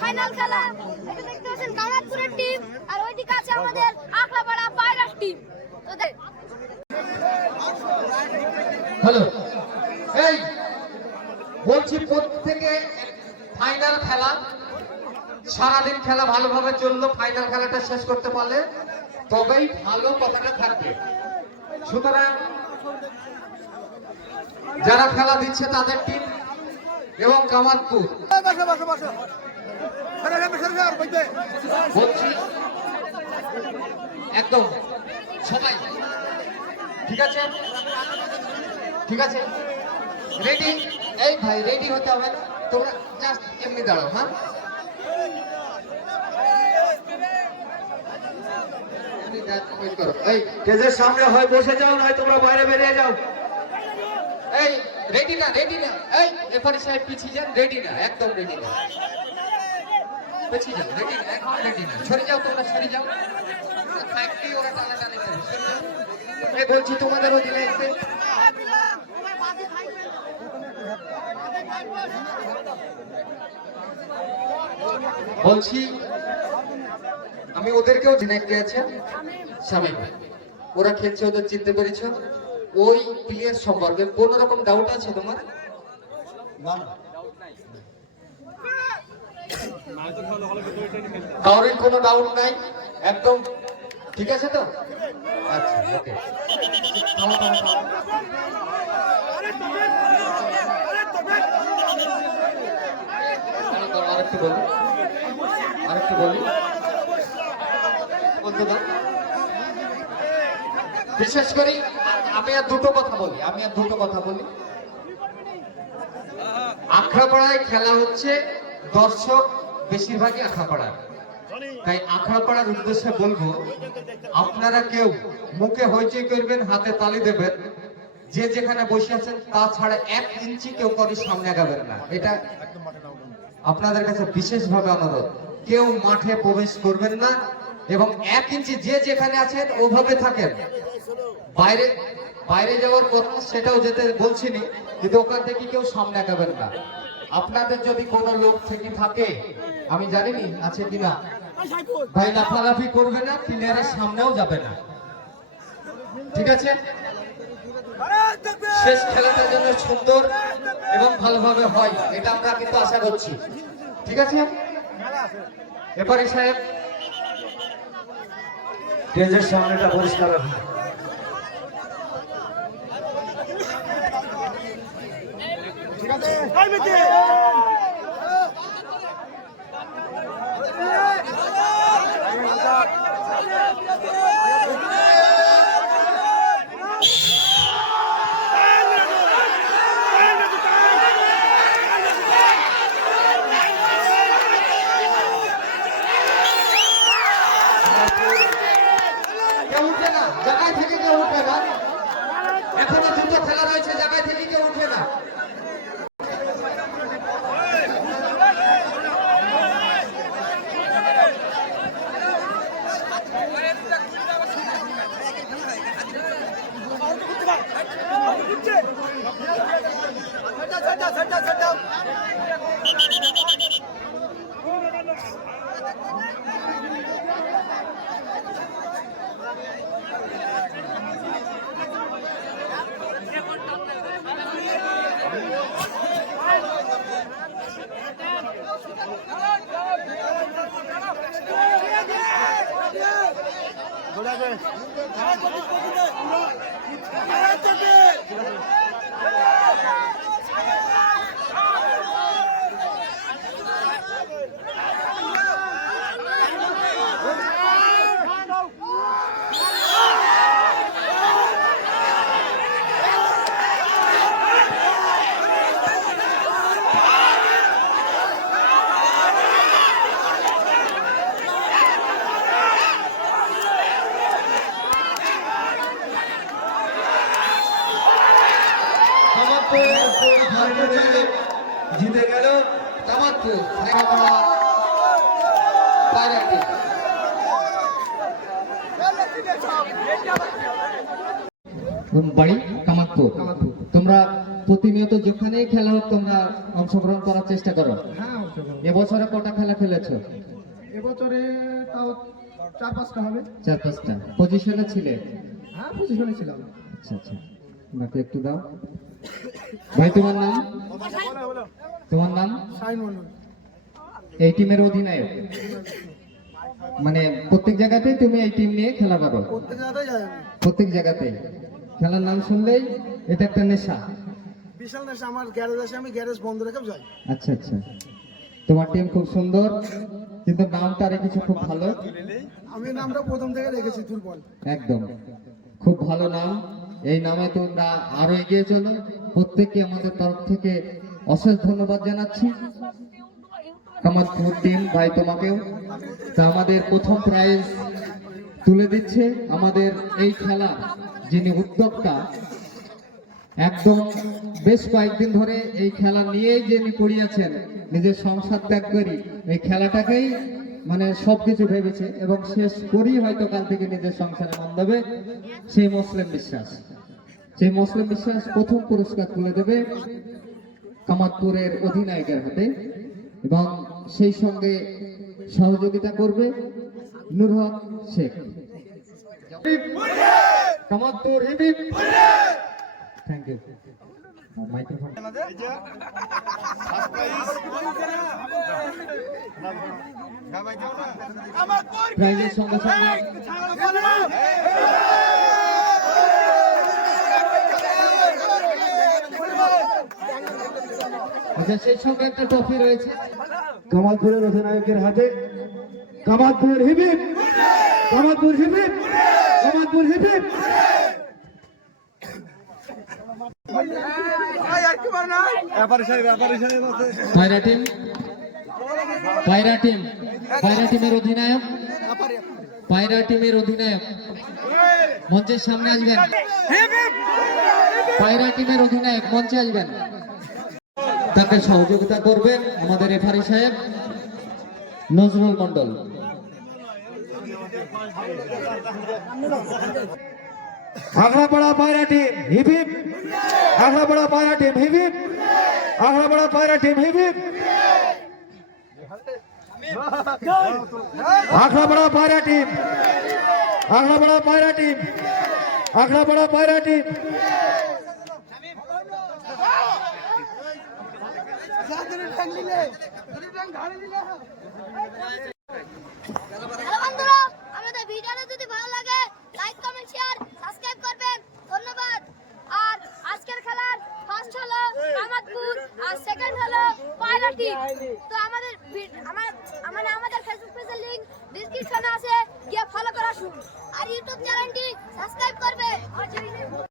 Final খেলা। এটা দেখতে পাচ্ছেন কামাতপুরের টিম আর ওইদিকে আছে আমাদের আখলাপাড়া পায়রাস টিম। হ্যালো, এই বলছি প্রত্যেকে ফাইনাল খেলা, সারাদিন খেলা ভালোভাবে চললো, ফাইনাল খেলাটা শেষ করতে পারলে তবেই ভালো কথাটা থাকবে। সুতরাং যারা খেলা দিচ্ছে তাদের টিম এবং কামাতপুর বলছি একদম সবাই ঠিক আছে, ঠিক আছে, রেডি? এই ভাই রেডি হতে হবে না, তোমরা জাস্ট এমনি দাঁড়াও। হ্যাঁ, এই স্টেজের সামনে হয় বসে যাও, নয় তোমরা বাইরে বেরিয়ে যাও। এই রেডি না? রেডি না? এই এফআরই সাহেব পিছিয়ে যান। রেডি না? একদম রেডি না, পিছিয়ে যাও। রেডি না? একদম রেডি না। সরে যাও, তোমরা সরে যাও। থাকলেই ওরা টানাটানি করবে। সরে যাও। এই বলছি তোমাদের অধীনে একটু বলছি, আমি ওদেরকেও চিনে গেছে স্বামী, ওরা খেলছে, ওদের চিনতে পেরেছ? ওই প্লেয়ার সম্পর্কে কোন রকম ডাউট আছে তোমার? কারোর কোনো ডাউট নাই? একদম ঠিক আছে তো? আচ্ছা, ওকে। আরেকটু বলি, আরেকটু বলি, বলতে দাও। বিশেষ করে আমি আর দুটো কথা বলি, আখড়াপাড়ায় খেলা হচ্ছে, দর্শক বেশিরভাগই আখড়াপাড়ার, তাই আখড়াপাড়ার উদ্দেশ্যে বলবো, আপনারা কেউ মুখে হইচই করবেন, হাতে তালি দেবেন, যে যেখানে বসে আছেন তাছাড়া 1 ইঞ্চি কেউ কারোর সামনে আগাবেন না। এটা আপনাদের কাছে বিশেষভাবে অনুরোধ। কেউ মাঠে প্রবেশ করবেন না এবং 1 ইঞ্চি যে যেখানে আছেন ওভাবে থাকেন। বাইরে বাইরে যাওয়ার কথা সেটাও যেতে বলছিনি, কিন্তু ওখান থেকে কেউ সামনে আগাবেন না। আপনাদের যদি কোনো লোক থেকে থাকে, আমি জানিনি আছে কিনা, ভাই লাফালাফি করবে না, প্লেয়ারের সামনেও যাবে না, ঠিক আছে? শেষ খেলাটা যেন সুন্দর এবং ভালোভাবে হয়, এটা আমরা কিন্তু আশা করছি, ঠিক আছে? এবারে সাহেব স্টেজের সামনেটা পরিষ্কার রাখুন। ঠিক আছে, জায়গায় থেকে কেউ উঠবে না, এখনো দুটো খেলা রয়েছে, জায়গায় থেকে কেউ উঠবে না। জিতে গেল কামাতপুর বাড়ি কামাতপুর। তোমরা প্রতিনিয়ত যেখানেই খেলা হোক তোমরা অংশগ্রহণ করার চেষ্টা করো। হ্যাঁ অংশগ্রহণ। এবছরে কটা খেলা খেলেছো? এবছরে তাও 4-5টা হবে। 4-5টা। পজিশনে ছিলে? হ্যাঁ পজিশনে ছিলাম। আচ্ছা আচ্ছা, বাকি একটু দাও। ভাই তোমার নাম? তোমার নাম? সাইন মন্ডল। এই টিমের অধিনায়ক, মানে প্রত্যেক জায়গাতেই তুমি এই টিম নিয়ে খেলা করো? প্রত্যেক জায়গায় যাই আমি। প্রত্যেক জায়গাতেই খেলার নাম শুনলেই এটা একটা নেশা। বিশাল নেশা। আমার গ্যারেজ আছে, আমি গ্যারেজ বন্ধ রেখে যাই। আচ্ছা আচ্ছা, তোমার টিম খুব সুন্দর, কিন্তু নামটা রেখেছো খুব ভালো। আমি নামটা প্রথম থেকে রেখেছি দুর্বল। একদম খুব ভালো নাম। এই নামে তোমরা আরো এগিয়ে চলো। প্রত্যেককে আমাদের তরফ থেকে অশেষ ধন্যবাদ জানাচ্ছি। কামাতপুর টিম ভাই তোমাকেও। তা আমাদের প্রথম প্রাইজ তুলে দিচ্ছে আমাদের এই খেলা যিনি উদ্যোক্তা, একদম বেশ কয়েকদিন ধরে এই খেলা নিয়েই যিনি পড়িয়েছেন, নিজের সংসার ত্যাগ করি এই খেলাটাকেই মানে সবকিছু ভেবেছে এবং শেষ করেই হয়তো কাল থেকে নিজের সংসারে মন দেবে, সেই মুসলিম বিশ্বাস। সেই মুসলিম বিশ্বাস প্রথম পুরস্কার তুলে দেবে কামাতপুরের অধিনায়কের হাতে এবং সেই সঙ্গে সহযোগিতা করবে নূর হক শেখ। কামাতপুর হিবিব। Thank you. মাইক্রোফোন। প্রাইজের সঙ্গে সঙ্গে আচ্ছা, সেই সঙ্গে একটা ট্রফি রয়েছে কামাতপুরের অধিনায়কের হাতে। কামাতপুর হিবিব, কামাতপুর হিবিব, কামাতপুর হিবিব। পায়রা টিম, পায়রা টিম, পায়রা টিমের অধিনায়ক, পায়রা টিমের অধিনায়ক মঞ্চের সামনে আসবেন। পায়রা টিমের অধিনায়ক মঞ্চে আসবেন। তাকে সহযোগিতা করবেন আমাদের রেফারি সাহেব নজরুল মন্ডল। আখড়াপাড়া পায়রা টিম হিবিব, আখড়াপাড়া পায়রা টিম হিবিব, আখড়াপাড়া পায়রা টিম হিবিব, আখড়াপাড়া পায়রা টিম, আখড়াপাড়া পায়রা টিম, আখড়াপাড়া পায়রা টিম। হ্যালো বন্ধুরা, আমাদের ভিডিওটা যদি ভালো লাগে লাইক কমেন্ট শেয়ার সাবস্ক্রাইব করবেন। ধন্যবাদ। আর আজকের খেলার ফার্স্ট হলো কামাতপুর আর সেকেন্ড হলো পায়রা টিম। তো আমাদের ফেসবুক পেজের লিংক ডেসক্রিপশনে আছে, গিয়ে ফলো করে আসুন। আর ইউটিউব চ্যানেলটি